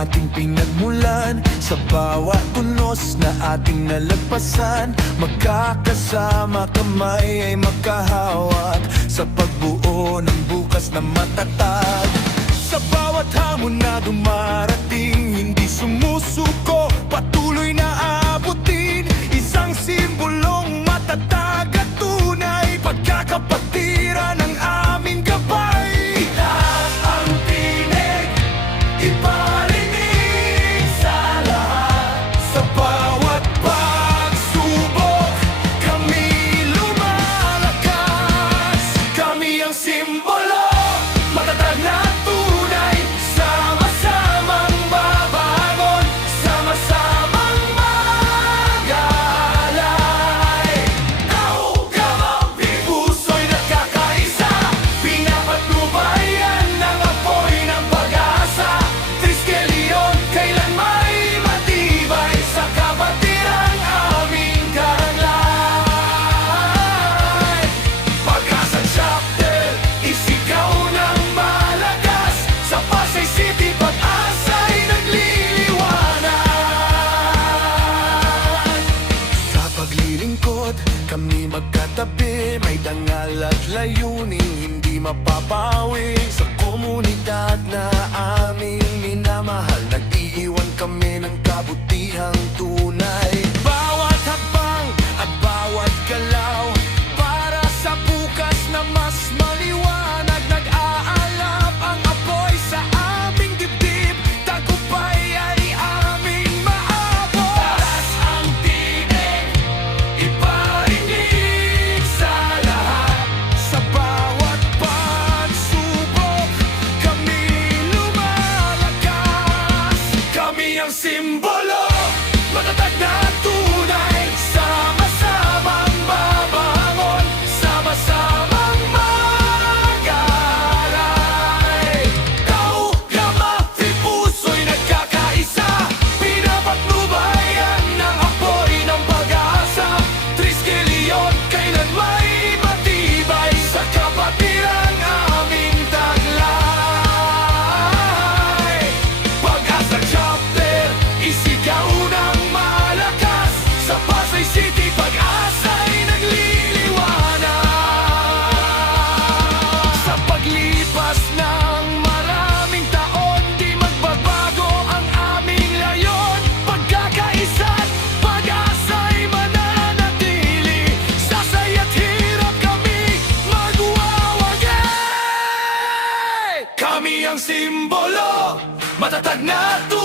ating pinagmulan. Sa bawat tunos na ating nalagpasan, magkakasama, kamay ay magkahawak sa pagbuo ng bukas na matatag. Sa bawat hamon na dumarating, hindi sumusuko, patuloy na abutin. Isang simbolong matatag at tunay, pagkakapatiran ng aming gabay. Itaas ang tinig, iparinig sa lahat. Sa bawat pagsubok, kami lumalakas. Kami ang simbolo, matatag na tunay, sama-samang babangon, sama-samang magalay. Kampi puso'y nagkakaisa, pinapatnubayan ng apoy ng pag-asa. Triskelion, kailan may matibay sa kabatirang aming karanglay. Pag-asa Chapter, isigaw ng malakas. Sa Pasay City, pag-asa'y nagliliwanag. Sa paglilingkod, kami magkatabi, may dangal at layuning hindi mapapawi. Sa komunidad na aming minamahal, nag-iiwan kami ng kabutihang tunay. Bawat hakbang at bawat galaw, para sa bukas na mas maliwanag. Nag-aalap ang apoy sa aming dibdib, tagumpay ay aming maabot. Taas ang tinig, iparinig sa lahat. Sa bawat pagsubok, kami lumalakas. Kami ang simbolo, matatag na tunay, sama-samang babangon, sama-samang magalay. Kampi puso'y nagkakaisa, pinapatnubayan ng apoy ng pag-asa. Triskelion, kailan may matibay sa kabatirang aming taglay. Pag-asa Chapter, isigaw ng malakas. Sa Pasay City, pag-asa'y nagliliwanag. Sa paglipas ng maraming taon, di magbabago ang aming layon. Pagkakaisa't pag-asa'y mananatili. Sa saya't hirap kami magwawagay. Kami ang simbolo, matatag na tunay,